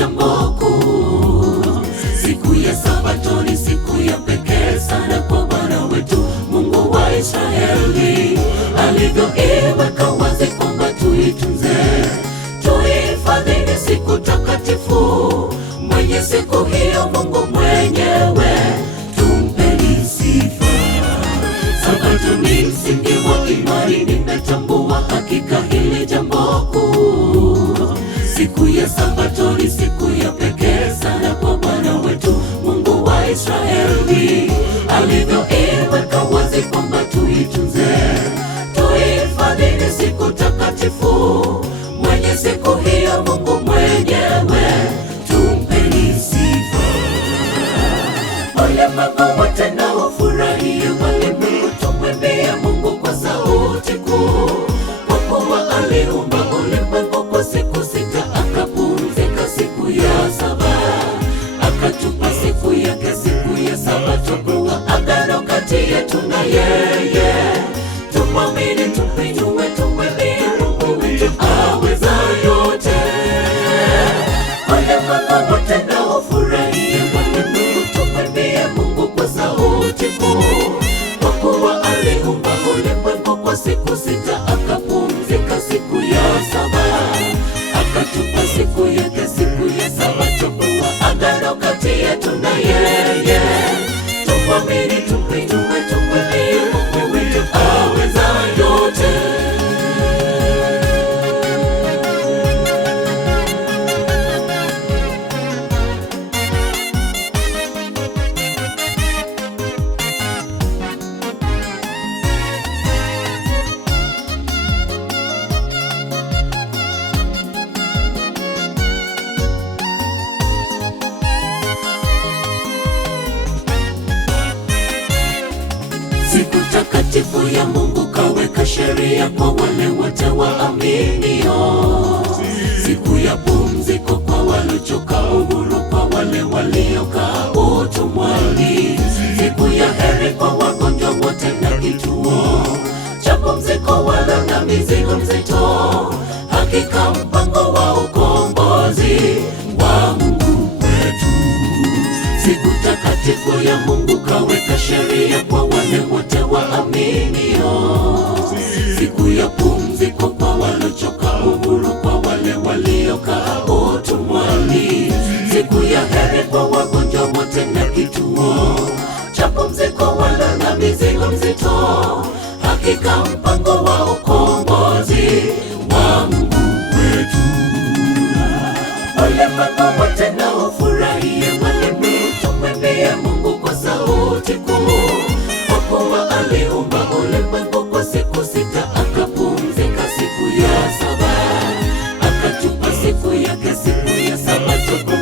jambo kuu. Siku ya Sabato ni siku ya pekee sana kwa Bwana wetu Mungu wa Israeli, alivyoiweka wazi kwamba tuitunze, tuhifadhi. Ni siku takatifu, mwenye siku hiyo Mungu mwenyewe, tumpeni sifa. Sabato ni msingi wa imani, nimetambua hakika hili jambo kuu. Siku ya Sabato ni siku ya pekee sana kwa Bwana wetu Mungu wa Israeli, alivyoiweka wazi kwamba tuitunze, tuhifadhi. Ni siku takatifu, mwenye siku hiyo Mungu mwenyewe, tumpeni sifa. Ulimwengu wote na ufurahie, walimwengu tumwimbie Mungu kwa sauti kuu, kwa kuwa aliumba ulimwengu kwa siku sita, akapumzika siku ya saba, akatupa siku yake, siku ya Sabato kuwa agano kati yetu na yeye. Tumwamini, tumpindue, tumwimbie Mungu wetu aweza yote. Ulimwengu wote na ufurahie, walimwengu tumwimbie Mungu kwa sauti kuu, kwa kuwa aliumba ulimwengu kwa siku sita, akapumzika siku ya saba, akatupa siku yake, siku ya Sabato kuwa agano kati yetu na yeye. Tumwamini, tumpindue, tumwimbie Mungu wetu aweza yote. Siku takatifu ya Mungu kaweka sheria kwa wale wote waaminio, siku ya pumziko kwa waliochoka, uhuru kwa wale waliokaa utumwani, siku ya heri kwa wagonjwa wote na kituo cha pumziko wala na mizigo mzito. Hakika mpango wa ukombozi wa Mungu wetu. Siku takatifu ya Mungu kaweka sheria kwa wale wote waaminio, siku ya pumziko kwa waliochoka, uhuru kwa wale waliokaa utumwani, siku ya heri kwa wagonjwa wote na kituo cha pumziko wala na mizigo mzito. Hakika mpango wa ukombozi wa Mungu wetu. Ulimwengu wote na ufurahie, walimwengu tumwimbie Mungu kwa sauti kuu, kwa kuwa aliumba ulimwengu kwa siku sita, akapumzika siku ya saba, akatupa siku yake, siku ya Sabato.